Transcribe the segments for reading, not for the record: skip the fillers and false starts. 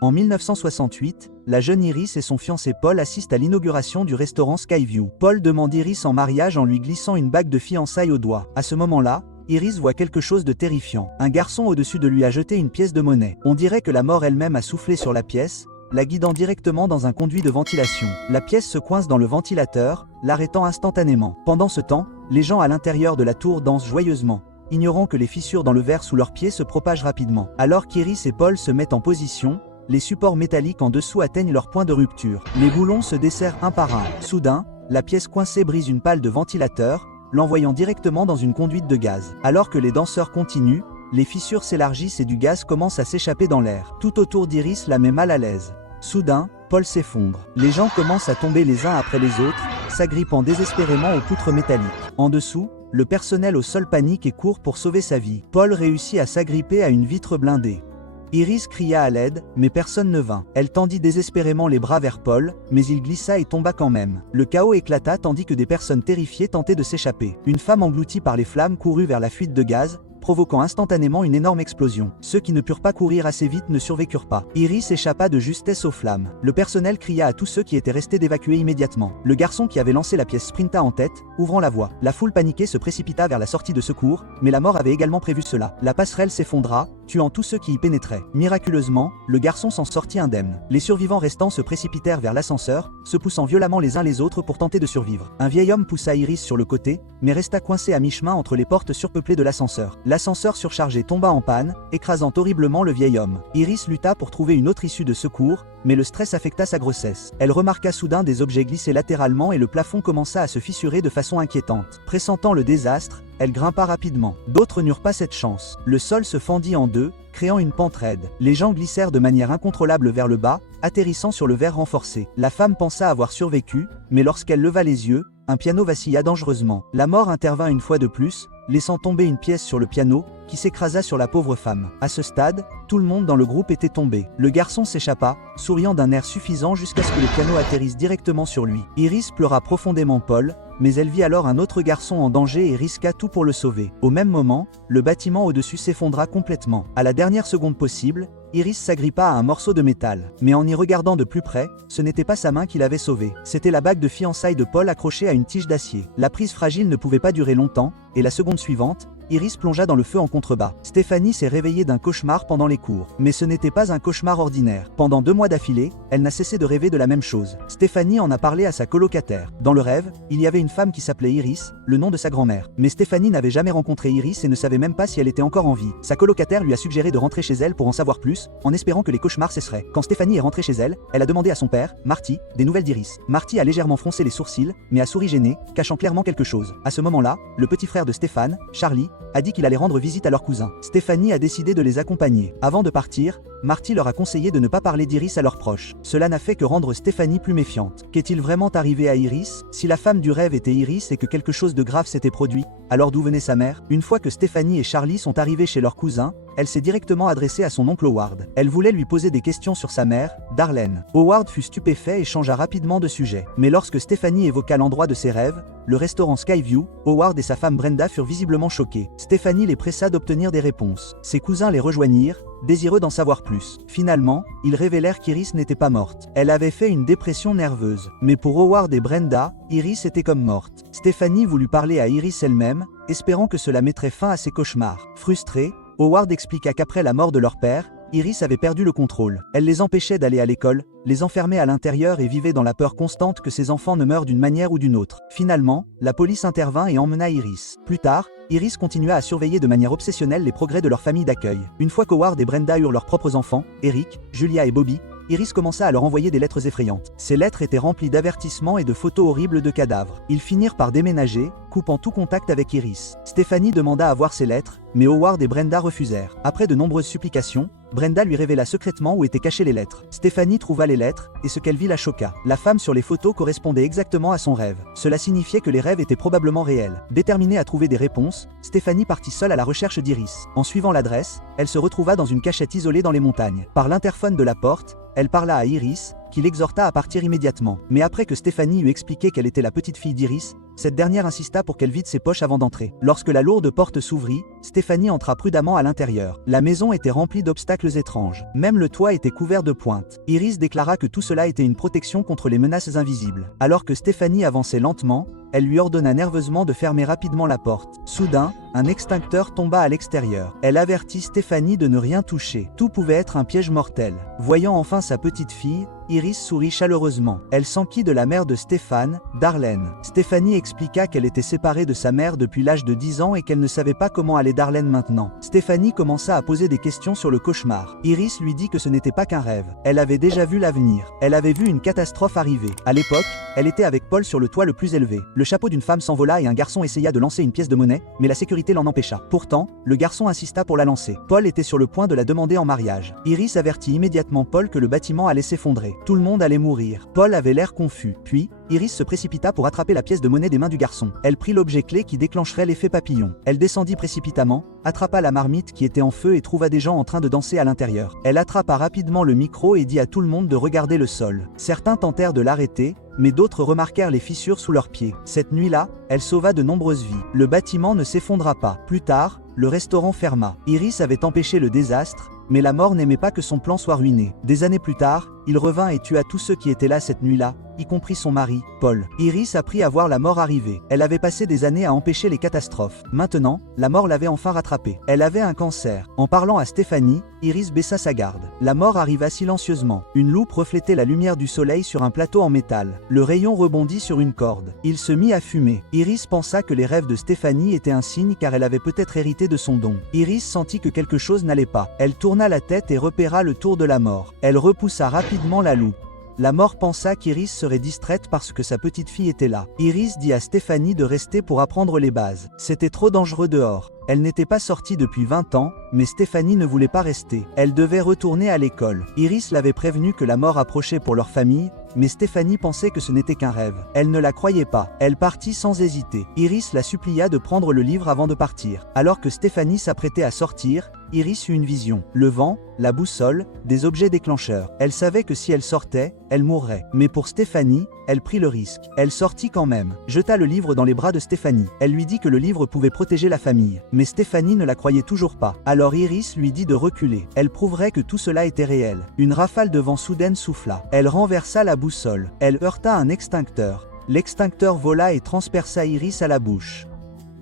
En 1968, la jeune Iris et son fiancé Paul assistent à l'inauguration du restaurant Skyview. Paul demande Iris en mariage en lui glissant une bague de fiançailles au doigt. À ce moment-là, Iris voit quelque chose de terrifiant. Un garçon au-dessus de lui a jeté une pièce de monnaie. On dirait que la mort elle-même a soufflé sur la pièce, la guidant directement dans un conduit de ventilation. La pièce se coince dans le ventilateur, l'arrêtant instantanément. Pendant ce temps, les gens à l'intérieur de la tour dansent joyeusement, ignorant que les fissures dans le verre sous leurs pieds se propagent rapidement. Alors qu'Iris et Paul se mettent en position, les supports métalliques en dessous atteignent leur point de rupture. Les boulons se desserrent un par un. Soudain, la pièce coincée brise une pale de ventilateur, l'envoyant directement dans une conduite de gaz. Alors que les danseurs continuent, les fissures s'élargissent et du gaz commence à s'échapper dans l'air. Tout autour d'Iris la met mal à l'aise. Soudain, Paul s'effondre. Les gens commencent à tomber les uns après les autres, s'agrippant désespérément aux poutres métalliques. En dessous, le personnel au sol panique et court pour sauver sa vie. Paul réussit à s'agripper à une vitre blindée. Iris cria à l'aide, mais personne ne vint. Elle tendit désespérément les bras vers Paul, mais il glissa et tomba quand même. Le chaos éclata tandis que des personnes terrifiées tentaient de s'échapper. Une femme engloutie par les flammes courut vers la fuite de gaz, provoquant instantanément une énorme explosion. Ceux qui ne purent pas courir assez vite ne survécurent pas. Iris échappa de justesse aux flammes. Le personnel cria à tous ceux qui étaient restés d'évacuer immédiatement. Le garçon qui avait lancé la pièce sprinta en tête, ouvrant la voie. La foule paniquée se précipita vers la sortie de secours, mais la mort avait également prévu cela. La passerelle s'effondra, tuant tous ceux qui y pénétraient. Miraculeusement, le garçon s'en sortit indemne. Les survivants restants se précipitèrent vers l'ascenseur, se poussant violemment les uns les autres pour tenter de survivre. Un vieil homme poussa Iris sur le côté, mais resta coincé à mi-chemin entre les portes surpeuplées de l'ascenseur. L'ascenseur surchargé tomba en panne, écrasant horriblement le vieil homme. Iris lutta pour trouver une autre issue de secours, mais le stress affecta sa grossesse. Elle remarqua soudain des objets glisser latéralement et le plafond commença à se fissurer de façon inquiétante. Pressentant le désastre, elle grimpa rapidement. D'autres n'eurent pas cette chance. Le sol se fendit en deux, créant une pente raide. Les gens glissèrent de manière incontrôlable vers le bas, atterrissant sur le verre renforcé. La femme pensa avoir survécu, mais lorsqu'elle leva les yeux, un piano vacilla dangereusement. La mort intervint une fois de plus, laissant tomber une pièce sur le piano, qui s'écrasa sur la pauvre femme. À ce stade, tout le monde dans le groupe était tombé. Le garçon s'échappa, souriant d'un air suffisant jusqu'à ce que le piano atterrisse directement sur lui. Iris pleura profondément Paul, mais elle vit alors un autre garçon en danger et risqua tout pour le sauver. Au même moment, le bâtiment au-dessus s'effondra complètement. À la dernière seconde possible, Iris s'agrippa à un morceau de métal. Mais en y regardant de plus près, ce n'était pas sa main qui l'avait sauvée. C'était la bague de fiançailles de Paul accrochée à une tige d'acier. La prise fragile ne pouvait pas durer longtemps, et la seconde suivante, Iris plongea dans le feu en contrebas. Stéphanie s'est réveillée d'un cauchemar pendant les cours. Mais ce n'était pas un cauchemar ordinaire. Pendant 2 mois d'affilée, elle n'a cessé de rêver de la même chose. Stéphanie en a parlé à sa colocataire. Dans le rêve, il y avait une femme qui s'appelait Iris, le nom de sa grand-mère. Mais Stéphanie n'avait jamais rencontré Iris et ne savait même pas si elle était encore en vie. Sa colocataire lui a suggéré de rentrer chez elle pour en savoir plus, en espérant que les cauchemars cesseraient. Quand Stéphanie est rentrée chez elle, elle a demandé à son père, Marty, des nouvelles d'Iris. Marty a légèrement froncé les sourcils, mais a souri gêné, cachant clairement quelque chose. À ce moment-là, le petit frère de Stéphane, Charlie, a dit qu'il allait rendre visite à leur cousin. Stéphanie a décidé de les accompagner. Avant de partir, Marty leur a conseillé de ne pas parler d'Iris à leurs proches. Cela n'a fait que rendre Stéphanie plus méfiante. Qu'est-il vraiment arrivé à Iris? Si la femme du rêve était Iris et que quelque chose de grave s'était produit, alors d'où venait sa mère? Une fois que Stéphanie et Charlie sont arrivés chez leur cousin, elle s'est directement adressée à son oncle Howard. Elle voulait lui poser des questions sur sa mère, Darlene. Howard fut stupéfait et changea rapidement de sujet. Mais lorsque Stéphanie évoqua l'endroit de ses rêves, le restaurant Skyview, Howard et sa femme Brenda furent visiblement choqués. Stéphanie les pressa d'obtenir des réponses. Ses cousins les rejoignirent, désireux d'en savoir plus. Finalement, ils révélèrent qu'Iris n'était pas morte. Elle avait fait une dépression nerveuse. Mais pour Howard et Brenda, Iris était comme morte. Stéphanie voulut parler à Iris elle-même, espérant que cela mettrait fin à ses cauchemars. Frustrée, Howard expliqua qu'après la mort de leur père, Iris avait perdu le contrôle. Elle les empêchait d'aller à l'école, les enfermait à l'intérieur et vivait dans la peur constante que ses enfants ne meurent d'une manière ou d'une autre. Finalement, la police intervint et emmena Iris. Plus tard, Iris continua à surveiller de manière obsessionnelle les progrès de leur famille d'accueil. Une fois qu'Howard et Brenda eurent leurs propres enfants, Eric, Julia et Bobby, Iris commença à leur envoyer des lettres effrayantes. Ces lettres étaient remplies d'avertissements et de photos horribles de cadavres. Ils finirent par déménager, coupant tout contact avec Iris. Stéphanie demanda à voir ces lettres, mais Howard et Brenda refusèrent. Après de nombreuses supplications, Brenda lui révéla secrètement où étaient cachées les lettres. Stéphanie trouva les lettres, et ce qu'elle vit la choqua. La femme sur les photos correspondait exactement à son rêve. Cela signifiait que les rêves étaient probablement réels. Déterminée à trouver des réponses, Stéphanie partit seule à la recherche d'Iris. En suivant l'adresse, elle se retrouva dans une cachette isolée dans les montagnes. Par l'interphone de la porte, elle parla à Iris, qui l'exhorta à partir immédiatement. Mais après que Stéphanie eut expliqué qu'elle était la petite fille d'Iris, cette dernière insista pour qu'elle vide ses poches avant d'entrer. Lorsque la lourde porte s'ouvrit, Stéphanie entra prudemment à l'intérieur. La maison était remplie d'obstacles étranges. Même le toit était couvert de pointes. Iris déclara que tout cela était une protection contre les menaces invisibles. Alors que Stéphanie avançait lentement, elle lui ordonna nerveusement de fermer rapidement la porte. Soudain, un extincteur tomba à l'extérieur. Elle avertit Stéphanie de ne rien toucher. Tout pouvait être un piège mortel. Voyant enfin sa petite fille, Iris sourit chaleureusement. Elle s'enquit de la mère de Stéphane, Darlene. Stéphanie expliqua qu'elle était séparée de sa mère depuis l'âge de 10 ans et qu'elle ne savait pas comment allait Darlene maintenant. Stéphanie commença à poser des questions sur le cauchemar. Iris lui dit que ce n'était pas qu'un rêve. Elle avait déjà vu l'avenir. Elle avait vu une catastrophe arriver. À l'époque, elle était avec Paul sur le toit le plus élevé. Le chapeau d'une femme s'envola et un garçon essaya de lancer une pièce de monnaie, mais la sécurité l'en empêcha. Pourtant, le garçon insista pour la lancer. Paul était sur le point de la demander en mariage. Iris avertit immédiatement Paul que le bâtiment allait s'effondrer. Tout le monde allait mourir. Paul avait l'air confus. Puis, Iris se précipita pour attraper la pièce de monnaie des mains du garçon. Elle prit l'objet clé qui déclencherait l'effet papillon. Elle descendit précipitamment, attrapa la marmite qui était en feu et trouva des gens en train de danser à l'intérieur. Elle attrapa rapidement le micro et dit à tout le monde de regarder le sol. Certains tentèrent de l'arrêter, mais d'autres remarquèrent les fissures sous leurs pieds. Cette nuit-là, elle sauva de nombreuses vies. Le bâtiment ne s'effondra pas. Plus tard, le restaurant ferma. Iris avait empêché le désastre, mais la mort n'aimait pas que son plan soit ruiné. Des années plus tard, il revint et tua tous ceux qui étaient là cette nuit-là, y compris son mari, Paul. Iris apprit à voir la mort arriver. Elle avait passé des années à empêcher les catastrophes. Maintenant, la mort l'avait enfin rattrapée. Elle avait un cancer. En parlant à Stéphanie, Iris baissa sa garde. La mort arriva silencieusement. Une loupe reflétait la lumière du soleil sur un plateau en métal. Le rayon rebondit sur une corde. Il se mit à fumer. Iris pensa que les rêves de Stéphanie étaient un signe car elle avait peut-être hérité de son don. Iris sentit que quelque chose n'allait pas. Elle tourna la tête et repéra le tour de la mort. Elle repoussa rapidement la loupe. La mort pensa qu'Iris serait distraite parce que sa petite fille était là. Iris dit à Stéphanie de rester pour apprendre les bases. C'était trop dangereux dehors. Elle n'était pas sortie depuis 20 ans, mais Stéphanie ne voulait pas rester. Elle devait retourner à l'école. Iris l'avait prévenu que la mort approchait pour leur famille, mais Stéphanie pensait que ce n'était qu'un rêve. Elle ne la croyait pas. Elle partit sans hésiter. Iris la supplia de prendre le livre avant de partir. Alors que Stéphanie s'apprêtait à sortir, Iris eut une vision. Le vent, la boussole, des objets déclencheurs. Elle savait que si elle sortait, elle mourrait. Mais pour Stéphanie, elle prit le risque. Elle sortit quand même, jeta le livre dans les bras de Stéphanie. Elle lui dit que le livre pouvait protéger la famille. Mais Stéphanie ne la croyait toujours pas. Alors Iris lui dit de reculer. Elle prouverait que tout cela était réel. Une rafale de vent soudaine souffla. Elle renversa la boussole. Elle heurta un extincteur. L'extincteur vola et transperça Iris à la bouche.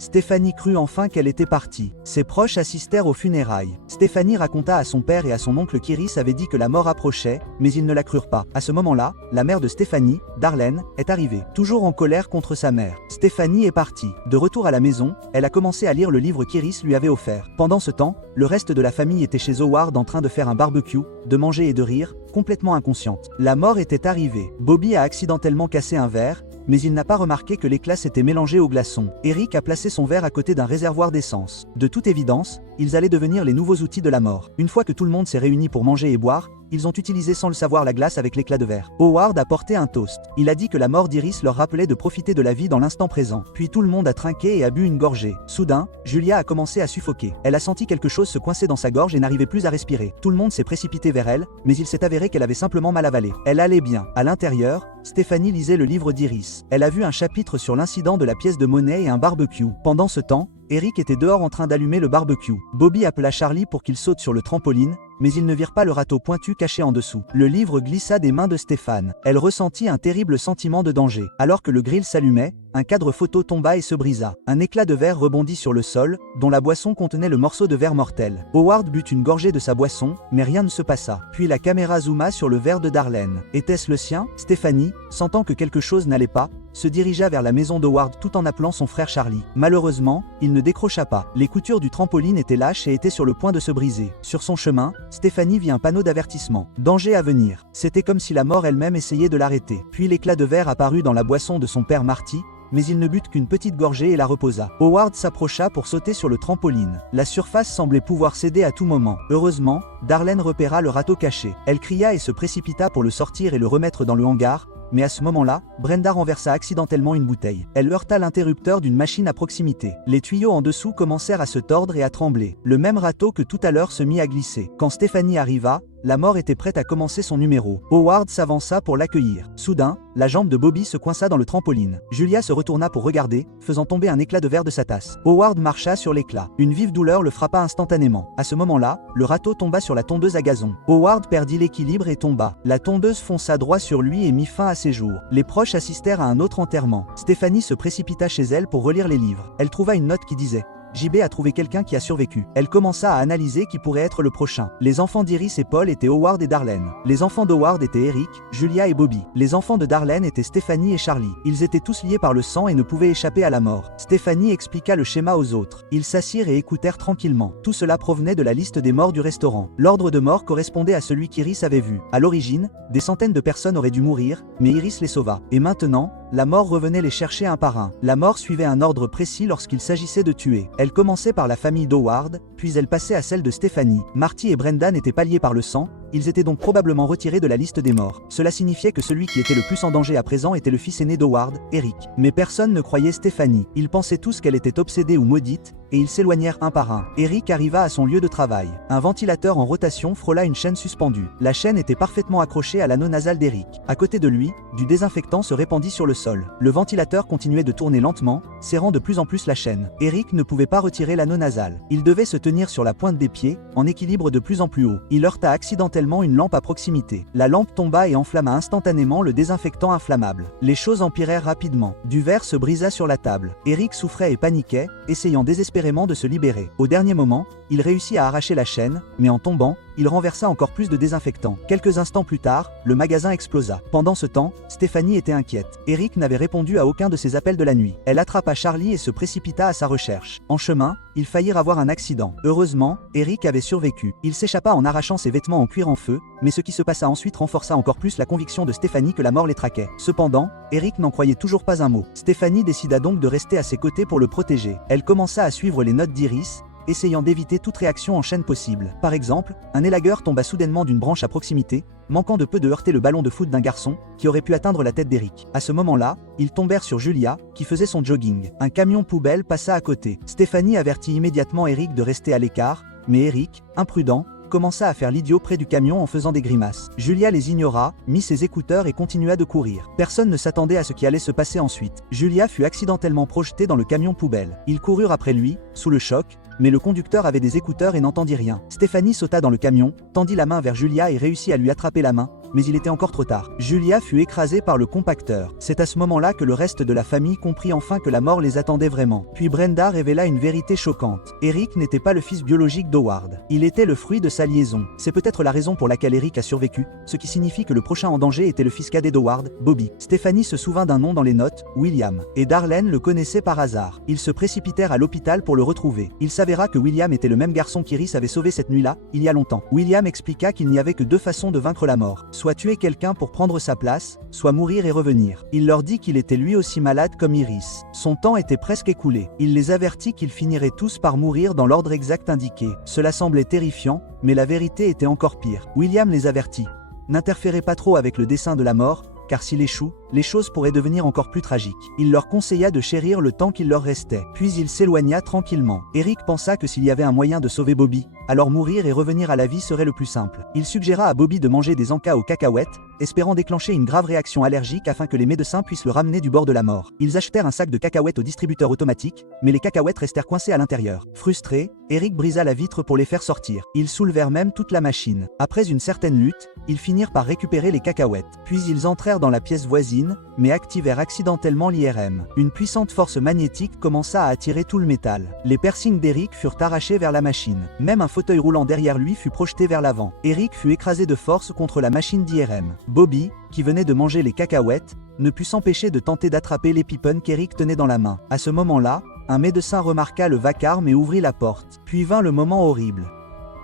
Stéphanie crut enfin qu'elle était partie. Ses proches assistèrent aux funérailles. Stéphanie raconta à son père et à son oncle qu'Iris avait dit que la mort approchait, mais ils ne la crurent pas. À ce moment-là, la mère de Stéphanie, Darlene, est arrivée, toujours en colère contre sa mère. Stéphanie est partie. De retour à la maison, elle a commencé à lire le livre qu'Iris lui avait offert. Pendant ce temps, le reste de la famille était chez Howard en train de faire un barbecue, de manger et de rire, complètement inconsciente. La mort était arrivée. Bobby a accidentellement cassé un verre, mais il n'a pas remarqué que l'éclat s'était mélangé au glaçon. Eric a placé son verre à côté d'un réservoir d'essence. De toute évidence, ils allaient devenir les nouveaux outils de la mort. Une fois que tout le monde s'est réuni pour manger et boire, ils ont utilisé sans le savoir la glace avec l'éclat de verre. Howard a porté un toast. Il a dit que la mort d'Iris leur rappelait de profiter de la vie dans l'instant présent. Puis tout le monde a trinqué et a bu une gorgée. Soudain, Julia a commencé à suffoquer. Elle a senti quelque chose se coincer dans sa gorge et n'arrivait plus à respirer. Tout le monde s'est précipité vers elle, mais il s'est avéré qu'elle avait simplement mal avalé. Elle allait bien. À l'intérieur, Stéphanie lisait le livre d'Iris. Elle a vu un chapitre sur l'incident de la pièce de monnaie et un barbecue. Pendant ce temps, Eric était dehors en train d'allumer le barbecue. Bobby appela Charlie pour qu'il saute sur le trampoline, mais ils ne virent pas le râteau pointu caché en dessous. Le livre glissa des mains de Stéphane. Elle ressentit un terrible sentiment de danger. Alors que le grill s'allumait, un cadre photo tomba et se brisa. Un éclat de verre rebondit sur le sol, dont la boisson contenait le morceau de verre mortel. Howard but une gorgée de sa boisson, mais rien ne se passa. Puis la caméra zooma sur le verre de Darlene. Était-ce le sien? Stéphanie, sentant que quelque chose n'allait pas, se dirigea vers la maison d'Howard tout en appelant son frère Charlie. Malheureusement, il ne décrocha pas. Les coutures du trampoline étaient lâches et étaient sur le point de se briser. Sur son chemin, Stéphanie vit un panneau d'avertissement. Danger à venir. C'était comme si la mort elle-même essayait de l'arrêter. Puis l'éclat de verre apparut dans la boisson de son père Marty, mais il ne but qu'une petite gorgée et la reposa. Howard s'approcha pour sauter sur le trampoline. La surface semblait pouvoir céder à tout moment. Heureusement, Darlene repéra le râteau caché. Elle cria et se précipita pour le sortir et le remettre dans le hangar, mais à ce moment-là, Brenda renversa accidentellement une bouteille. Elle heurta l'interrupteur d'une machine à proximité. Les tuyaux en dessous commencèrent à se tordre et à trembler. Le même râteau que tout à l'heure se mit à glisser. Quand Stéphanie arriva, la mort était prête à commencer son numéro. Howard s'avança pour l'accueillir. Soudain, la jambe de Bobby se coinça dans le trampoline. Julia se retourna pour regarder, faisant tomber un éclat de verre de sa tasse. Howard marcha sur l'éclat. Une vive douleur le frappa instantanément. À ce moment-là, le râteau tomba sur la tondeuse à gazon. Howard perdit l'équilibre et tomba. La tondeuse fonça droit sur lui et mit fin à ses jours. Les proches assistèrent à un autre enterrement. Stéphanie se précipita chez elle pour relire les livres. Elle trouva une note qui disait: JB a trouvé quelqu'un qui a survécu. Elle commença à analyser qui pourrait être le prochain. Les enfants d'Iris et Paul étaient Howard et Darlene. Les enfants d'Howard étaient Eric, Julia et Bobby. Les enfants de Darlene étaient Stéphanie et Charlie. Ils étaient tous liés par le sang et ne pouvaient échapper à la mort. Stéphanie expliqua le schéma aux autres. Ils s'assirent et écoutèrent tranquillement. Tout cela provenait de la liste des morts du restaurant. L'ordre de mort correspondait à celui qu'Iris avait vu. À l'origine, des centaines de personnes auraient dû mourir, mais Iris les sauva. Et maintenant, la mort revenait les chercher un par un. La mort suivait un ordre précis lorsqu'il s'agissait de tuer. Elle commençait par la famille d'Howard, puis elle passait à celle de Stéphanie. Marty et Brenda n'étaient pas liés par le sang, ils étaient donc probablement retirés de la liste des morts. Cela signifiait que celui qui était le plus en danger à présent était le fils aîné d'Howard, Eric. Mais personne ne croyait Stéphanie. Ils pensaient tous qu'elle était obsédée ou maudite, et ils s'éloignèrent un par un. Eric arriva à son lieu de travail. Un ventilateur en rotation frôla une chaîne suspendue. La chaîne était parfaitement accrochée à l'anneau nasal d'Eric. À côté de lui, du désinfectant se répandit sur le sol. Le ventilateur continuait de tourner lentement, serrant de plus en plus la chaîne. Eric ne pouvait pas retirer l'anneau nasal. Il devait se tenir sur la pointe des pieds, en équilibre de plus en plus haut. Il heurta accidentellement une lampe à proximité. La lampe tomba et enflamma instantanément le désinfectant inflammable. Les choses empirèrent rapidement. Du verre se brisa sur la table. Eric souffrait et paniquait, essayant désespérément de se libérer. Au dernier moment, il réussit à arracher la chaîne, mais en tombant, il renversa encore plus de désinfectant. Quelques instants plus tard, le magasin explosa. Pendant ce temps, Stéphanie était inquiète. Eric n'avait répondu à aucun de ses appels de la nuit. Elle attrapa Charlie et se précipita à sa recherche. En chemin, ils faillirent avoir un accident. Heureusement, Eric avait survécu. Il s'échappa en arrachant ses vêtements en cuir en feu, mais ce qui se passa ensuite renforça encore plus la conviction de Stéphanie que la mort les traquait. Cependant, Eric n'en croyait toujours pas un mot. Stéphanie décida donc de rester à ses côtés pour le protéger. Elle commença à suivre les notes d'Iris, essayant d'éviter toute réaction en chaîne possible. Par exemple, un élagueur tomba soudainement d'une branche à proximité, manquant de peu de heurter le ballon de foot d'un garçon, qui aurait pu atteindre la tête d'Eric. À ce moment-là, ils tombèrent sur Julia, qui faisait son jogging. Un camion poubelle passa à côté. Stéphanie avertit immédiatement Eric de rester à l'écart, mais Eric, imprudent, commença à faire l'idiot près du camion en faisant des grimaces. Julia les ignora, mit ses écouteurs et continua de courir. Personne ne s'attendait à ce qui allait se passer ensuite. Julia fut accidentellement projetée dans le camion poubelle. Ils coururent après lui, sous le choc, mais le conducteur avait des écouteurs et n'entendit rien. Stéphanie sauta dans le camion, tendit la main vers Julia et réussit à lui attraper la main, mais il était encore trop tard. Julia fut écrasée par le compacteur. C'est à ce moment-là que le reste de la famille comprit enfin que la mort les attendait vraiment. Puis Brenda révéla une vérité choquante. Eric n'était pas le fils biologique d'Howard. Il était le fruit de sa liaison. C'est peut-être la raison pour laquelle Eric a survécu, ce qui signifie que le prochain en danger était le fils cadet d'Howard, Bobby. Stéphanie se souvint d'un nom dans les notes, William. Et Darlene le connaissait par hasard. Ils se précipitèrent à l'hôpital pour le retrouver. Il s'avéra que William était le même garçon qu'Iris avait sauvé cette nuit-là, il y a longtemps. William expliqua qu'il n'y avait que deux façons de vaincre la mort. Soit tuer quelqu'un pour prendre sa place, soit mourir et revenir. Il leur dit qu'il était lui aussi malade comme Iris. Son temps était presque écoulé. Il les avertit qu'ils finiraient tous par mourir dans l'ordre exact indiqué. Cela semblait terrifiant, mais la vérité était encore pire. William les avertit. N'interférez pas trop avec le dessein de la mort, car s'il échoue, les choses pourraient devenir encore plus tragiques. Il leur conseilla de chérir le temps qu'il leur restait. Puis il s'éloigna tranquillement. Eric pensa que s'il y avait un moyen de sauver Bobby, alors mourir et revenir à la vie serait le plus simple. Il suggéra à Bobby de manger des encas aux cacahuètes, espérant déclencher une grave réaction allergique afin que les médecins puissent le ramener du bord de la mort. Ils achetèrent un sac de cacahuètes au distributeur automatique, mais les cacahuètes restèrent coincées à l'intérieur. Frustré, Eric brisa la vitre pour les faire sortir. Ils soulevèrent même toute la machine. Après une certaine lutte, ils finirent par récupérer les cacahuètes. Puis ils entrèrent dans la pièce voisine, mais activèrent accidentellement l'IRM. Une puissante force magnétique commença à attirer tout le métal. Les piercings d'Eric furent arrachés vers la machine. Même un fauteuil roulant derrière lui fut projeté vers l'avant. Eric fut écrasé de force contre la machine d'IRM. Bobby, qui venait de manger les cacahuètes, ne put s'empêcher de tenter d'attraper les pipons qu'Eric tenait dans la main. À ce moment-là, un médecin remarqua le vacarme et ouvrit la porte. Puis vint le moment horrible.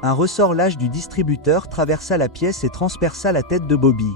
Un ressort lâche du distributeur traversa la pièce et transperça la tête de Bobby.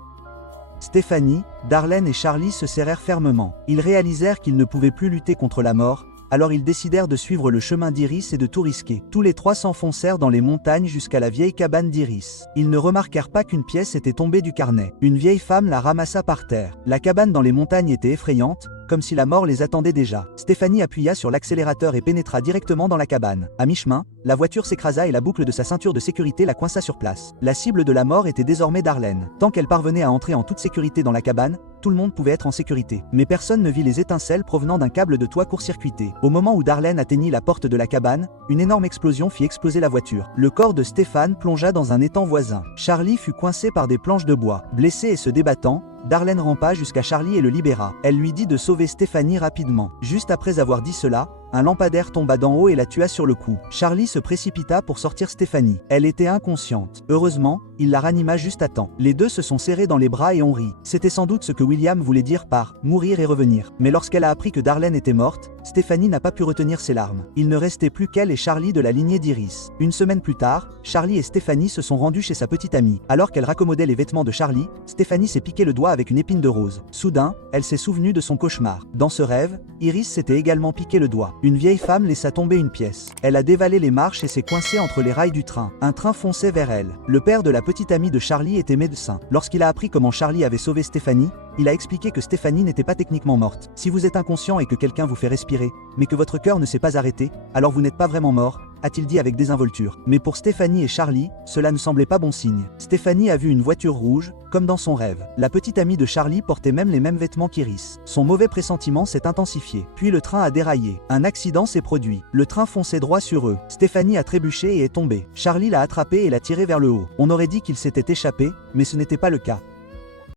Stéphanie, Darlene et Charlie se serrèrent fermement. Ils réalisèrent qu'ils ne pouvaient plus lutter contre la mort, alors ils décidèrent de suivre le chemin d'Iris et de tout risquer. Tous les trois s'enfoncèrent dans les montagnes jusqu'à la vieille cabane d'Iris. Ils ne remarquèrent pas qu'une pièce était tombée du carnet. Une vieille femme la ramassa par terre. La cabane dans les montagnes était effrayante, comme si la mort les attendait déjà. Stéphanie appuya sur l'accélérateur et pénétra directement dans la cabane. À mi-chemin, la voiture s'écrasa et la boucle de sa ceinture de sécurité la coinça sur place. La cible de la mort était désormais Darlene. Tant qu'elle parvenait à entrer en toute sécurité dans la cabane, tout le monde pouvait être en sécurité. Mais personne ne vit les étincelles provenant d'un câble de toit court-circuité. Au moment où Darlene atteignit la porte de la cabane, une énorme explosion fit exploser la voiture. Le corps de Stéphane plongea dans un étang voisin. Charlie fut coincé par des planches de bois. Blessé et se débattant, Darlene rampa jusqu'à Charlie et le libéra. Elle lui dit de sauver Stéphanie rapidement. Juste après avoir dit cela, un lampadaire tomba d'en haut et la tua sur le cou. Charlie se précipita pour sortir Stéphanie. Elle était inconsciente. Heureusement, il la ranima juste à temps. Les deux se sont serrés dans les bras et ont ri. C'était sans doute ce que William voulait dire par « mourir et revenir ». Mais lorsqu'elle a appris que Darlene était morte, Stéphanie n'a pas pu retenir ses larmes. Il ne restait plus qu'elle et Charlie de la lignée d'Iris. Une semaine plus tard, Charlie et Stéphanie se sont rendus chez sa petite amie. Alors qu'elle raccommodait les vêtements de Charlie, Stéphanie s'est piqué le doigt avec une épine de rose. Soudain, elle s'est souvenue de son cauchemar. Dans ce rêve, Iris s'était également piqué le doigt. Une vieille femme laissa tomber une pièce. Elle a dévalé les marches et s'est coincée entre les rails du train. Un train fonçait vers elle. Le père de la petite amie de Charlie était médecin. Lorsqu'il a appris comment Charlie avait sauvé Stéphanie, il a expliqué que Stéphanie n'était pas techniquement morte. Si vous êtes inconscient et que quelqu'un vous fait respirer, mais que votre cœur ne s'est pas arrêté, alors vous n'êtes pas vraiment mort, a-t-il dit avec désinvolture. Mais pour Stéphanie et Charlie, cela ne semblait pas bon signe. Stéphanie a vu une voiture rouge, comme dans son rêve. La petite amie de Charlie portait même les mêmes vêtements qu'Iris. Son mauvais pressentiment s'est intensifié. Puis le train a déraillé. Un accident s'est produit. Le train fonçait droit sur eux. Stéphanie a trébuché et est tombée. Charlie l'a attrapée et l'a tirée vers le haut. On aurait dit qu'il s'était échappé, mais ce n'était pas le cas.